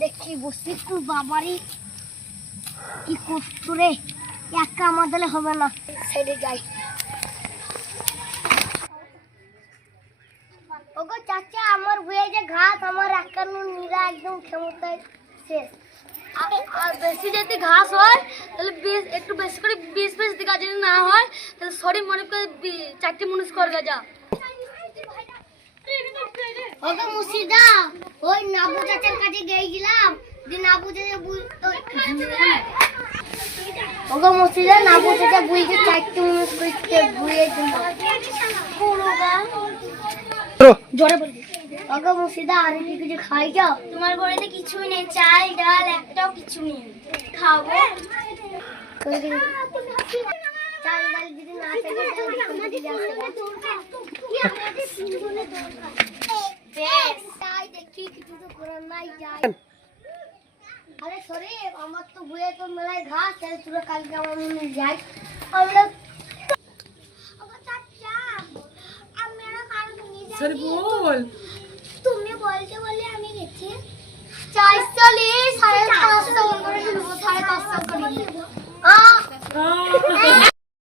দেখি বসি একটু বাবারই কি কষ্ট রে, একা আমাদের হবে না, সাইডে যাই। ওগো চাচা, আমার বইয়ে যে ঘাস, আমার একান্ন নিরা একদম ক্ষমতায় শেষ। আর বেশি যদি ঘাস হয় তাহলে একটু বেশি করে 20 দিকে, যদি না হয় তাহলে সরি মনে করে 4টি মানুষ করবে যা। ওগো মুর্শিদা, ওই নাবু চাচার কাছে গিয়েছিলাম, যে নাবু চাচা ওগো মুর্শিদা, নাবু চাচা বুঝে 4টি মানুষ করতে বুঝে জোরে বলবি। ওগো মুর্শিদা, আর কি কিছু খাই যাও? তোমার ঘরেতে কিছুই নেই, চাল ডাল একটাও কিছু নেই, খাবো? চাল ডাল যদি না থাকে দেখি কিছু তো করার নাই, যাই। আরে সরি, আমার তো বুয়ে তো মেলায় ঘাস, তাহলে তুই কালকে আমার মনে যাই। আমরা বল, তুমি বলতে বলে আমি গেছি 440 550 করে দিব, 550 করে দিব।